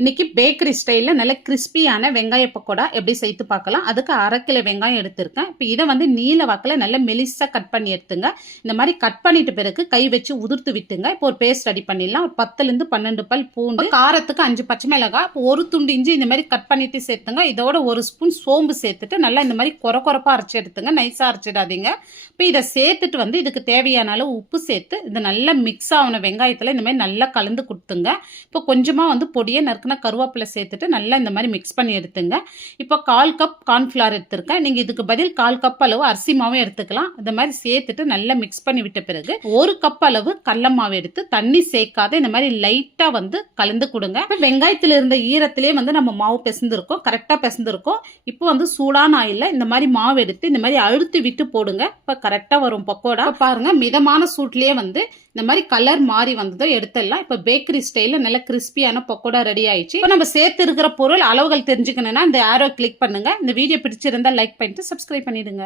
இன்னைக்கு பேக்கரி ஸ்டைலில் நல்ல கிறிஸ்பியான வெங்காய பக்கோடா எப்படி செய்து பார்க்கலாம். அதுக்கு 1/2 கிலோ வெங்காயம் எடுத்திருக்கேன். இப்போ இதை வந்து நீல வாக்கில் நல்ல மெலிசாக கட் பண்ணி எடுத்துங்க. இந்த மாதிரி கட் பண்ணிட்டு பிறகு கை வச்சு உதிர்த்து விட்டுங்க. இப்போ ஒரு பேஸ்ட் ரெடி பண்ணிடலாம். ஒரு 10லேருந்து 12 பல் பூண்டு, காரத்துக்கு 5 பச்சை மிளகாய், இப்போ ஒரு துண்டு இஞ்சி இந்த மாதிரி கட் பண்ணிட்டு சேர்த்துங்க. இதோட ஒரு ஸ்பூன் சோம்பு சேர்த்துட்டு நல்லா இந்த மாதிரி கொரப்பாக அரைச்சி எடுத்துங்க. நைஸாக அரைச்சிடாதீங்க. இப்போ இதை சேர்த்துட்டு வந்து இதுக்கு தேவையான அளவு உப்பு சேர்த்து இது நல்லா மிக்ஸ் ஆன வெங்காயத்தில் இந்த மாதிரி நல்லா கலந்து கொடுத்துங்க. இப்போ கொஞ்சமாக வந்து பொடியை நறுக்கின கருவேப்பிலை சேர்த்துட்டு நல்லா இந்த மாதிரி மிக்ஸ் பண்ணி எடுத்துங்க. இப்போ 1/4 கப் கார்ன்ஃப்ளவர் எடுத்திருக்கேன். நீங்கள் இதுக்கு பதில் 1/4 கப் அளவு அரிசி மாவும் எடுத்துக்கலாம். இந்த மாதிரி சேர்த்துட்டு நல்லா மிக்ஸ் பண்ணி விட்ட பிறகு 1 கப் அளவு கடலை மாவு எடுத்து தண்ணி சேர்க்காத இந்த மாதிரி லைட்டாக வந்து கலந்து கொடுங்க. இப்போ வெங்காயத்தில் இருந்த ஈரத்திலே வந்து நம்ம மாவு பிசைந்திருக்கோம், கரெக்டாக பிசைந்திருக்கோம். இப்போ வந்து சூடான ஆயிலில் இந்த மாதிரி மாவு எடுத்து இந்த மாதிரி அழுத்தி விட்டு போடுங்க. இப்போ கரெக்டாக வரும் பக்கோடா. பாருங்க, மிதமான சூட்லேயே வந்து இந்த மாதிரி கலர் மாறி வந்ததோ எடுத்துடலாம். இப்போ பேக்கரி ஸ்டைலில் நல்ல கிறிஸ்பியான பக்கோடா ரெடி ஆயிடுச்சு. இப்போ நம்ம சேர்த்து இருக்கிற பொருள் அளவுகள் தெரிஞ்சுக்கணும்னா இந்த ஆரோ கிளிக் பண்ணுங்க. இந்த வீடியோ பிடிச்சிருந்தா லைக் பண்ணிட்டு சப்ஸ்கிரைப் பண்ணிடுங்க.